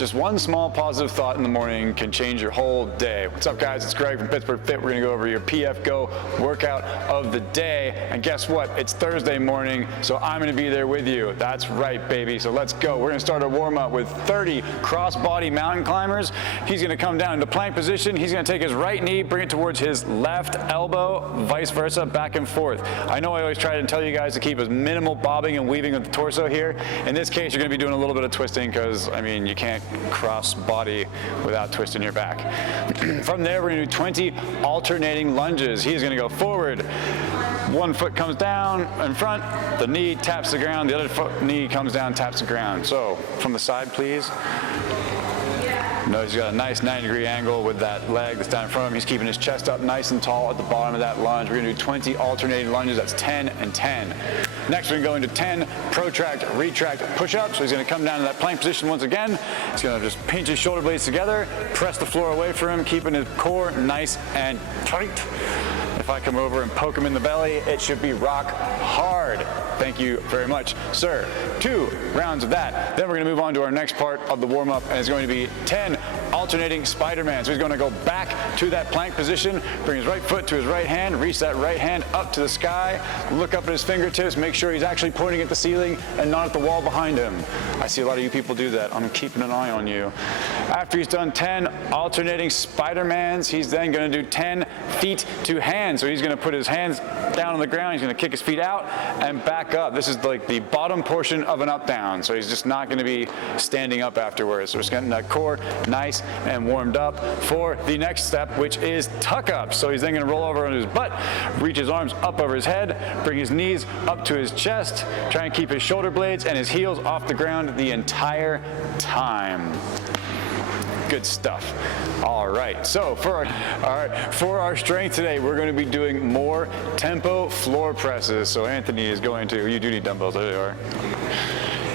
Just one small positive thought in the morning can change your whole day. What's up, guys? It's Greg from Pittsburgh Fit. We're gonna go over your PF Go workout of the day. And guess what? It's Thursday morning, so I'm gonna be there with you. That's right, baby. So let's go. We're gonna start our warm up with 30 cross-body mountain climbers. He's gonna come down into plank position. He's gonna take his right knee, bring it towards his left elbow, vice versa, back and forth. I know I always try to tell you guys to keep as minimal bobbing and weaving of the torso here. In this case, you're gonna be doing a little bit of twisting because, I mean, you can't cross body without twisting your back. From there, we're gonna do 20 alternating lunges. He's gonna go forward. One foot comes down in front, the knee taps the ground, the other knee comes down, taps the ground. So, from the side, please. Notice he's got a nice 90-degree angle with that leg that's down in front of him. He's keeping his chest up nice and tall at the bottom of that lunge. We're gonna do 20 alternating lunges, that's 10 and 10. Next, we're gonna go into 10 protract, retract push-ups. So he's gonna come down to that plank position once again. He's gonna just pinch his shoulder blades together, press the floor away from him, keeping his core nice and tight. If I come over and poke him in the belly, it should be rock hard. Thank you very much, sir. 2 rounds of that. Then we're gonna move on to our next part of the warm-up, and it's going to be 10 alternating Spider-Man. So he's gonna go back to that plank position, bring his right foot to his right hand, reach that right hand up to the sky, look up at his fingertips, make sure he's actually pointing at the ceiling and not at the wall behind him. I see a lot of you people do that. I'm keeping an eye on you. After he's done 10 alternating Spider-Mans, he's then gonna do 10 feet to hands. So he's gonna put his hands down on the ground, he's gonna kick his feet out and back up. This is like the bottom portion of an up down. So he's just not gonna be standing up afterwards. So we're just getting that core nice and warmed up for the next step, which is tuck ups. So he's then gonna roll over on his butt, reach his arms up over his head, bring his knees up to his chest, try and keep his shoulder blades and his heels off the ground the entire time. Good stuff. All right, so for our strength today, we're going to be doing more tempo floor presses. So Anthony is going to, you do need dumbbells, there they are.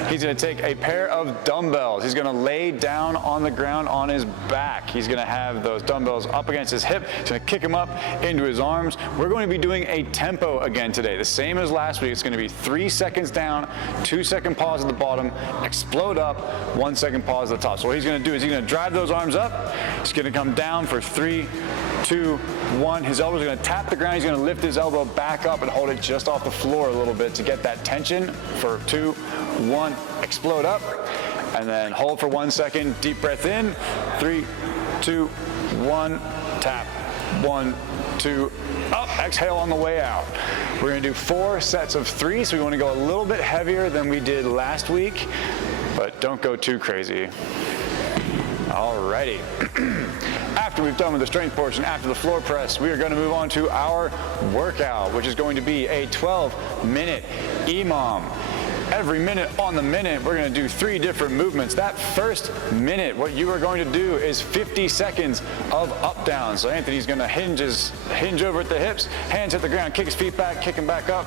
He's gonna take a pair of dumbbells. He's gonna lay down on the ground on his back. He's gonna have those dumbbells up against his hip. He's gonna kick them up into his arms. We're going to be doing a tempo again today, the same as last week. It's gonna be 3 seconds down, 2-second pause at the bottom, explode up, 1-second pause at the top. So what he's gonna do is he's gonna drive those arms up. He's gonna come down for 3, 2, 1. His elbows are gonna tap the ground. He's gonna lift his elbow back up and hold it just off the floor a little bit to get that tension for 2, 1, explode up, and then hold for 1 second, deep breath in, 3, 2, 1, tap, 1, 2, up, exhale on the way out. We're gonna do 4 sets of 3, so we wanna go a little bit heavier than we did last week, but don't go too crazy. Alrighty. After we've done with the strength portion, after the floor press, we are going to move on to our workout, which is going to be a 12-minute EMOM. Every minute on the minute, we're going to do 3 different movements. That first minute, what you are going to do is 50 seconds of up down. So Anthony's going to hinge over at the hips, hands hit the ground, kick his feet back, kick him back up,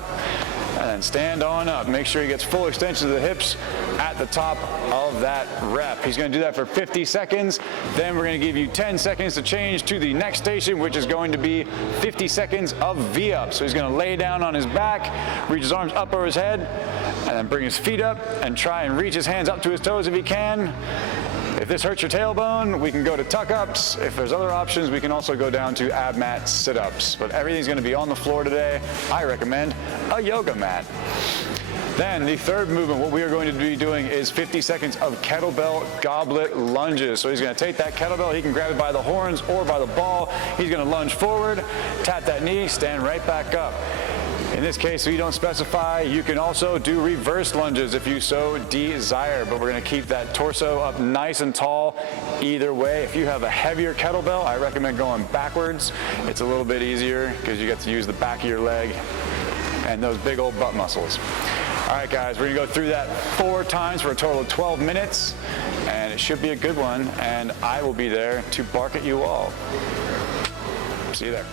and then stand on up. Make sure he gets full extension of the hips at the top of that rep. He's going to do that for 50 seconds. Then we're going to give you 10 seconds to change to the next station, which is going to be 50 seconds of V-up. So he's going to lay down on his back, reach his arms up over his head, and then bring his feet up and try and reach his hands up to his toes if he can. If this hurts your tailbone, we can go to tuck-ups. If there's other options, we can also go down to ab mat sit-ups. But everything's gonna be on the floor today. I recommend a yoga mat. Then the third movement, what we are going to be doing is 50 seconds of kettlebell goblet lunges. So he's gonna take that kettlebell, he can grab it by the horns or by the ball. He's gonna lunge forward, tap that knee, stand right back up. In this case, if you don't specify, you can also do reverse lunges if you so desire, but we're gonna keep that torso up nice and tall either way. If you have a heavier kettlebell, I recommend going backwards. It's a little bit easier because you get to use the back of your leg and those big old butt muscles. All right, guys, we're gonna go through that 4 times for a total of 12 minutes, and it should be a good one, and I will be there to bark at you all. See you there.